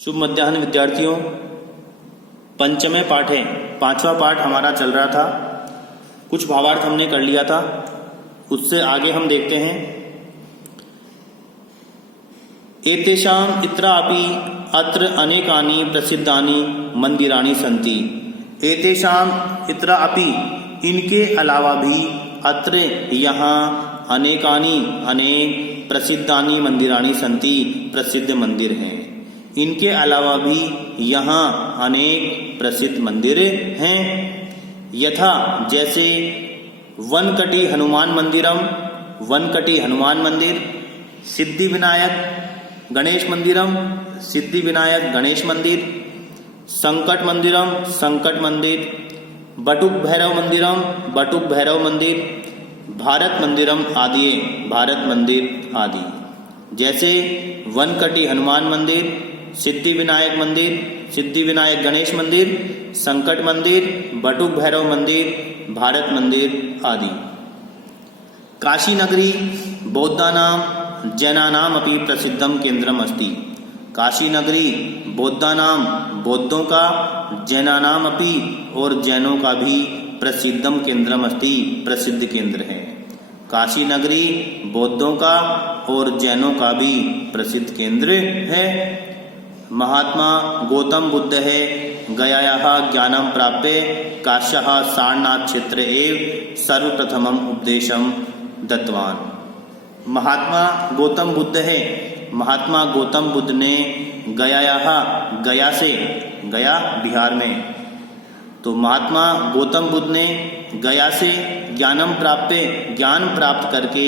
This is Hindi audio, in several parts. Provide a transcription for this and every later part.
शुभ मध्याह्न विद्यार्थियों। पंचमे पाठे पांचवा पाठ हमारा चल रहा था। कुछ भावार्थ हमने कर लिया था, उससे आगे हम देखते हैं। एतेषाम इत्रापि अत्र अनेकानि प्रसिद्धानि मंदिराणि सन्ति। एतेषाम इत्रापि इनके अलावा भी अत्र यहाँ अनेकानि अनेक प्रसिद्धानि मंदिराणि सन्ति प्रसिद्ध मंदिर हैं। इनके अलावा भी यहाँ अनेक प्रसिद्ध मंदिर हैं। यथा जैसे वनकटी हनुमान मंदिरम, वनकटी हनुमान मंदिर, सिद्धि विनायक गणेश मंदिरम, सिद्धि विनायक गणेश मंदिर, संकट मंदिरम, संकट मंदिर, बटुक भैरव मंदिरम, बटुक भैरव मंदिर, भारत मंदिरम आदि, भारत मंदिर आदि। जैसे वनकटी हनुमान मंदिर, सिद्धि विनायक मंदिर, सिद्धि विनायक गणेश मंदिर, संकट मंदिर, बटुक भैरव मंदिर, भारत मंदिर आदि। काशी नगरी बौद्धानां जैनानां अपि प्रसिद्धम केंद्रम अस्ति। काशी नगरी बौद्धानां बौद्धों का, जैनानां अपि और जैनों का भी प्रसिद्धम केंद्रम अस्ति प्रसिद्ध केंद्र है। काशी नगरी बौद्धों का और जैनों का भी प्रसिद्ध केंद्र है। महात्मा गौतम बुद्ध है गयायाः ज्ञानं प्राप्य काश्याः सारनाथ क्षेत्र एव सर्वप्रथमम उपदेशम दत्तवान। महात्मा गौतम बुद्ध है, महात्मा गौतम बुद्ध ने गयायाः, गया से, गया बिहार में, तो महात्मा गौतम बुद्ध ने गया से ज्ञानम प्राप्य, ज्ञान प्राप्त करके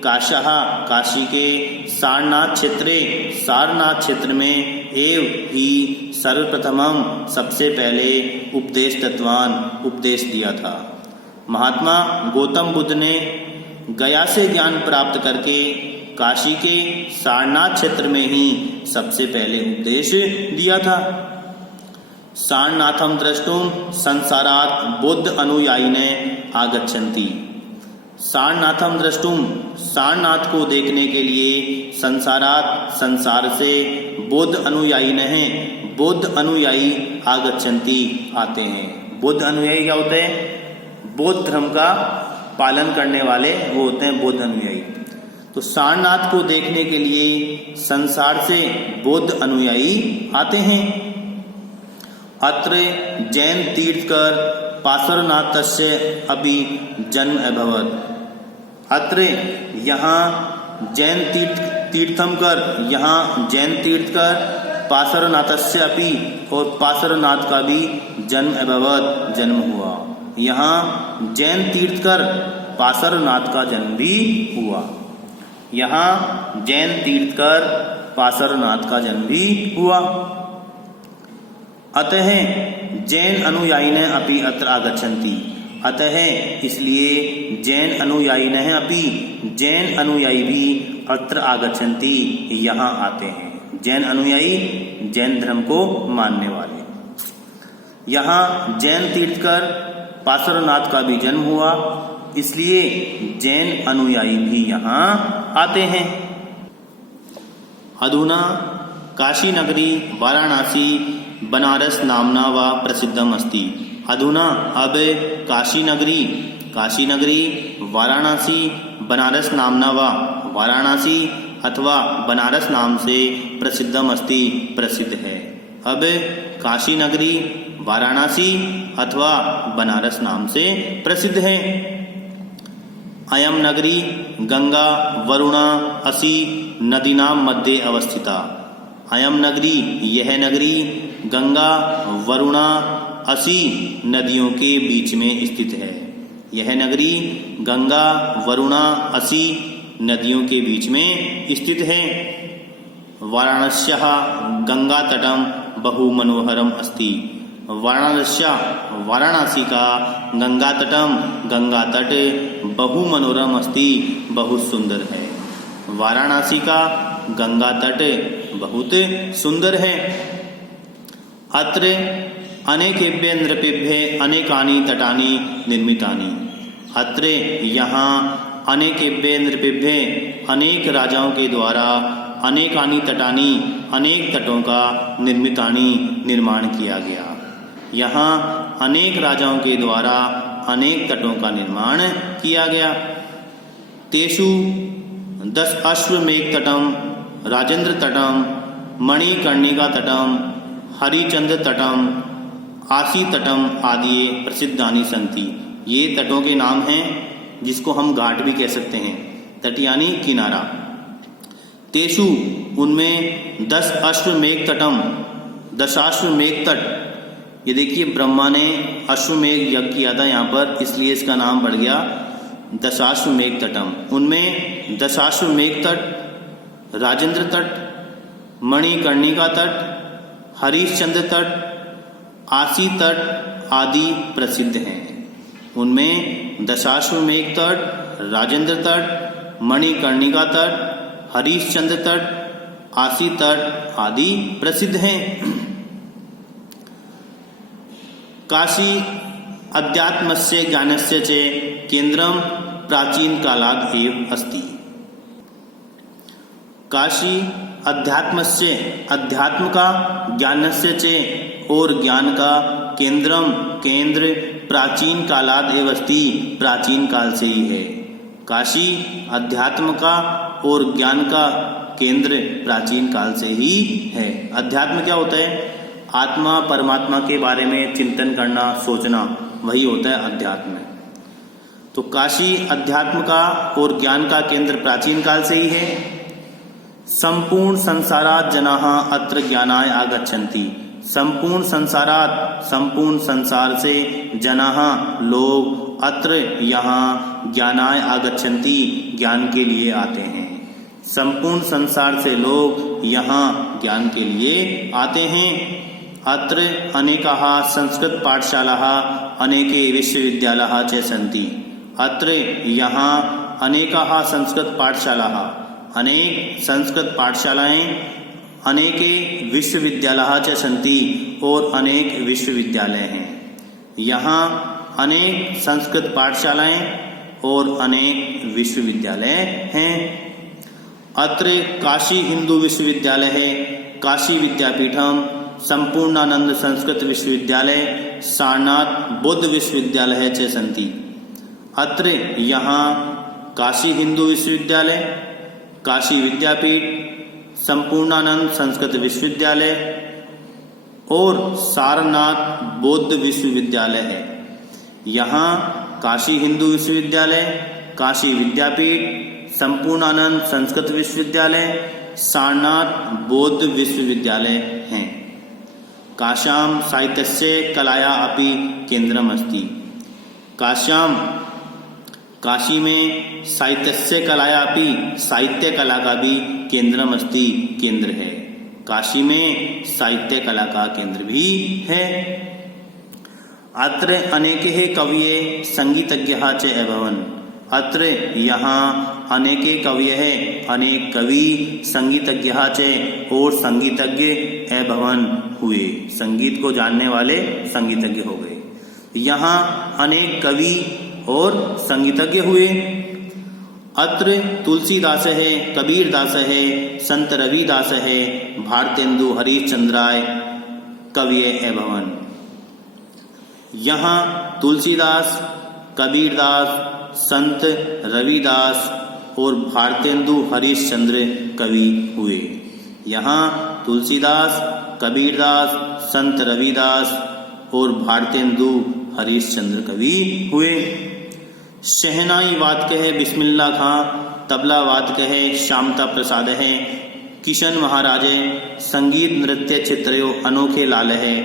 काश्याः, काशी के सारनाथ क्षेत्रे, सारनाथ क्षेत्र में एव ही सर्वप्रथमम सबसे पहले उपदेश दत्तवान, उपदेश दिया था। महात्मा गौतम बुद्ध ने गया से ज्ञान प्राप्त करके काशी के सारनाथ क्षेत्र में ही सबसे पहले उपदेश दिया था। सारनाथम द्रष्टुम संसारात् बौद्ध अनुयायिने आगच्छन्ति। सारनाथम द्रष्टुम, सारनाथ को देखने के लिए संसारात, संसार से, बौद्ध अनुयायी हैं, बौद्ध अनुयायी आगच्छन्ति आते हैं। बौद्ध अनुयायी क्या होते हैं? बौद्ध धर्म का पालन करने वाले वो होते हैं बौद्ध अनुयायी। तो सारनाथ को देखने के लिए संसार से बौद्ध अनुयायी आते हैं। अत्र जैन तीर्थकर पार्श्वनाथस्य अपि जन्म अभवत्। अत्र यहाँ जैन तीर्थंकर, यहाँ जैन तीर्थकर पार्श्वनाथस्य अपि और पार्श्वनाथ का भी जन्म अभवत्, जन्म हुआ। यहाँ जैन तीर्थकर पार्श्वनाथ का जन्म भी हुआ। यहाँ जैन तीर्थकर पार्श्वनाथ का जन्म भी हुआ। अतः जैन अनुयायिनः अपि अत्र आगच्छन्ति। अतः इसलिए जैन अनुयायिनः अपि, जैन अनुयायी भी अत्र आगच्छन्ति यहाँ आते हैं। जैन अनुयायी जैन धर्म को मानने वाले। यहाँ जैन तीर्थकर पार्श्वनाथ का भी जन्म हुआ, इसलिए जैन अनुयायी भी यहाँ आते हैं। अधुना काशी नगरी वाराणसी बनारस नामना व प्रसिद्धम अस्ति। अधुना अब काशी नगरी, काशी नगरी वाराणसी बनारस नामना व, वाराणसी अथवा बनारस नाम से प्रसिद्धम अस्ति प्रसिद्ध है। अब काशी नगरी वाराणसी अथवा बनारस नाम से प्रसिद्ध है। अयम नगरी गंगा वरुणा असी नदीनां मध्ये अवस्थिता। अयम नगरी, यह नगरी गंगा वरुणा असी नदियों के बीच में स्थित है। यह नगरी गंगा वरुणा असी नदियों के बीच में स्थित है। वाराणस्याः गंगा तटम बहु मनोहरम अस्ति। वाराणस्या, वाराणसी का गंगा तटम, गंगा तट बहु मनोरम अस्ति, बहुत सुंदर है। वाराणसी का गंगा तट बहुत सुंदर है। अत्र अनेकेभ्य नृपेभ्य अनेकानि तटानि निर्मितानि। अत्र यहाँ अनेकेभ्य नृपेभ्य, अनेक राजाओं के द्वारा अनेकानि तटानि, अनेक तटों का निर्मितानि, निर्माण किया गया। यहाँ अनेक राजाओं के द्वारा अनेक तटों का निर्माण किया गया। तेषु 10 अश्वमेध तटम, राजेंद्र तटम, मणिकर्णिका तटम, हरिचंद्र तटम, आसी तटम आदि प्रसिद्धानि सन्ति। ये तटों के नाम हैं जिसको हम घाट भी कह सकते हैं। तट यानी किनारा। तेषु उनमें 10 अश्वमेध तटम, दशाश्वमेध तट। ये देखिए ब्रह्मा ने अश्वमेध यज्ञ किया था यहाँ पर, इसलिए इसका नाम पड़ गया दशाश्वमेध तटम। उनमें दशाश्वमेध तट, राजेंद्र तट, मणिकर्णिका तट, हरिश्चंद्र तट, आसी तट आदि प्रसिद्ध हैं। उनमें दशाश्वमेध तट, राजेंद्र तट, मणिकर्णिका तट, हरिश्चंद्र तट, आसी तट आदि प्रसिद्ध हैं। काशी अध्यात्मस्य ज्ञानस्य च केंद्रम प्राचीन कालात् एव अस्ति। काशी अध्यात्मस्य, अध्यात्म का, ज्ञानस्य च और ज्ञान का, केंद्रम केंद्र, प्राचीन कालात् एव अस्ति प्राचीन काल से ही है। काशी अध्यात्म का और ज्ञान का केंद्र प्राचीन काल से ही है। अध्यात्म क्या होता है? आत्मा परमात्मा के बारे में चिंतन करना, सोचना, वही होता है अध्यात्म। तो काशी अध्यात्म का और ज्ञान का केंद्र प्राचीन काल से ही है। संपूर्ण संसारात् जनाः अत्र ज्ञानाय आगच्छन्ति। संपूर्ण संसारात्, संपूर्ण संसार से, जनाः लोग, अत्र यहाँ, ज्ञानाय आगच्छन्ति ज्ञान के लिए आते हैं। संपूर्ण संसार से लोग यहाँ ज्ञान के लिए आते हैं। अत्र अनेकाः संस्कृत पाठशालाः, अनेके विश्वविद्यालयाः च सन्ति। अत्र यहाँ अनेकाः संस्कृत पाठशालाः, अनेक संस्कृत पाठशालाएं, अनेके विश्वविद्यालयाः च सन्ति और अनेक विश्वविद्यालय हैं। यहाँ अनेक संस्कृत पाठशालाएं और अनेक विश्वविद्यालय हैं। अत्र काशी हिंदू विश्वविद्यालय है, काशी विद्यापीठम, संपूर्णानंद संस्कृत विश्वविद्यालय, सारनाथ बौद्ध विश्वविद्यालय च सन्ति। अत्र यहाँ काशी हिंदू विश्वविद्यालय, काशी विद्यापीठ, संपूर्णानंद संस्कृत विश्वविद्यालय और सारनाथ बौद्ध विश्वविद्यालय है। यहाँ काशी हिंदू विश्वविद्यालय, काशी विद्यापीठ, संपूर्णानंद संस्कृत विश्वविद्यालय, सारनाथ बौद्ध विश्वविद्यालय हैं। काश्याम साहित्यस्य कलाया अपि केंद्रम अस्ति। काश्याम, काशी में, साहित्यस्य कलाया अपि, साहित्य कला का भी केंद्रम अस्ति, केंद्र है। काशी में साहित्य कला का केंद्र भी है। अत्र अनेके कवये संगीतज्ञः च अभवन्। अत्र यहाँ अनेके कवय है, अनेक कवि, संगीतज्ञः च और संगीतज्ञ अभवन् हुए, संगीत को जानने वाले संगीतज्ञ हो गए। यहाँ अनेक कवि और संगीतज्ञ हुए। अत्र तुलसीदास है, कबीरदास है, संत रविदास है, भारतेंदु हरिश्चंद्राय कवये अभवन्। यहाँ तुलसीदास, कबीरदास, संत रविदास और भारतेंदु हरिश्चंद्र कवि हुए। यहाँ तुलसीदास, कबीरदास, संत रविदास और भारतेंदु हरिश्चंद्र कवि हुए। शहनाई वादक है बिस्मिल्लाह खां, तबला वादक है शामता प्रसाद है, किशन महाराज है, संगीत नृत्य चित्रयो अनोखे लाल है,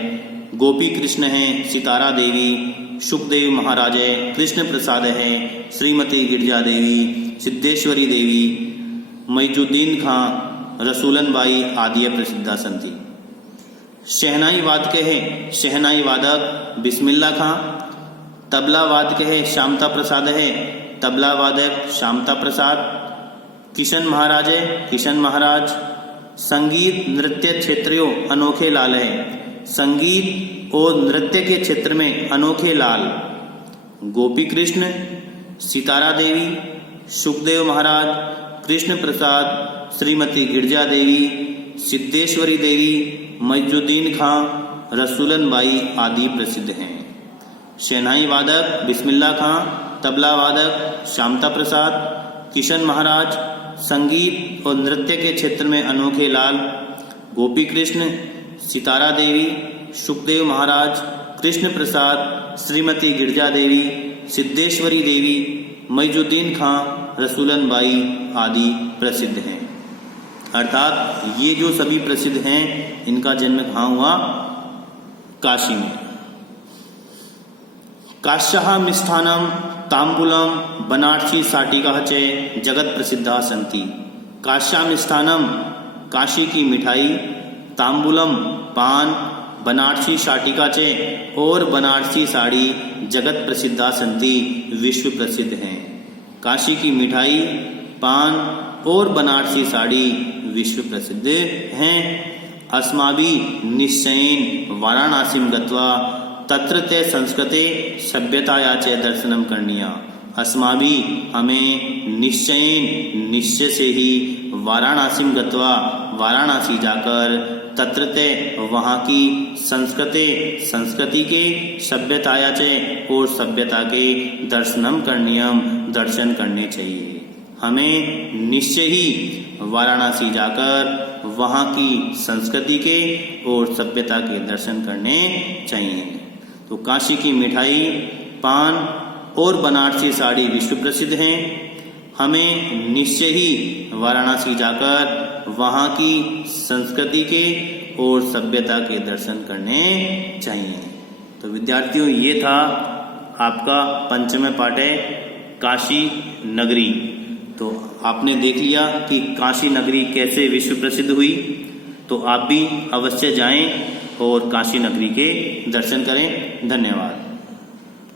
गोपी कृष्ण है, सितारा देवी, सुखदेव महाराज है, कृष्ण प्रसाद है, श्रीमती गिरजा देवी, सिद्धेश्वरी देवी, मईजुद्दीन खां, रसूलन बाई आदि प्रसिद्धा सन्ति। शहनाई वादक है, शहनाई वादक बिस्मिल्लाह खां, तबला वादक है शामता प्रसाद है, तबला वादक शामता प्रसाद, किशन महाराज है, किशन महाराज, संगीत नृत्य क्षेत्रियों अनोखे लाल है, संगीत और नृत्य के क्षेत्र में अनोखे लाल, गोपी कृष्ण, सितारा देवी, सुखदेव महाराज, कृष्ण प्रसाद, श्रीमती गिरजा देवी, सिद्धेश्वरी देवी, मइजुद्दीन खां, रसूलन बाई आदि प्रसिद्ध हैं। शहनाई वादक बिस्मिल्लाह खां, तबला वादक शामता प्रसाद, किशन महाराज, संगीत और नृत्य के क्षेत्र में अनोखे लाल, गोपी कृष्ण, सितारा देवी, सुखदेव महाराज, कृष्ण प्रसाद, श्रीमती गिरजा देवी, सिद्धेश्वरी देवी, मइजुद्दीन खां, रसूलन बाई आदि प्रसिद्ध हैं। अर्थात ये जो सभी प्रसिद्ध हैं इनका जन्म कहाँ हुआ? काशी में। काश्याः मिष्ठान्नं तांबूलम बनारसी शाटिकाः च जगत प्रसिद्धा सन्ति। काश्याः मिष्ठान्नं काशी की मिठाई, तांबूलम पान, बनारसी शाटिका च और बनारसी साड़ी जगत प्रसिद्धा सन्ति विश्व प्रसिद्ध हैं। काशी की मिठाई, पान और बनारसी साड़ी विश्व प्रसिद्ध हैं। अस्माभिः निश्चयेन वाराणसीं गत्वा तत्र ते संस्कृते सभ्यताया च दर्शनं करणीया। अस्माभिः हमें निश्चय से ही वाराणसीं गत्वा वाराणसी जाकर तत्र ते वहाँ की संस्कृति के सभ्यताया च और सभ्यता के दर्शनम करणीयम दर्शन करने चाहिए। हमें निश्चय ही वाराणसी जाकर वहाँ की संस्कृति के और सभ्यता के दर्शन करने चाहिए। तो काशी की मिठाई, पान और बनारसी साड़ी विश्व प्रसिद्ध हैं। हमें निश्चय ही वाराणसी जाकर वहाँ की संस्कृति के और सभ्यता के दर्शन करने चाहिए। तो विद्यार्थियों, ये था आपका पंचम पाठ है काशी नगरी। तो आपने देख लिया कि काशी नगरी कैसे विश्व प्रसिद्ध हुई। तो आप भी अवश्य जाएं और काशी नगरी के दर्शन करें। धन्यवाद।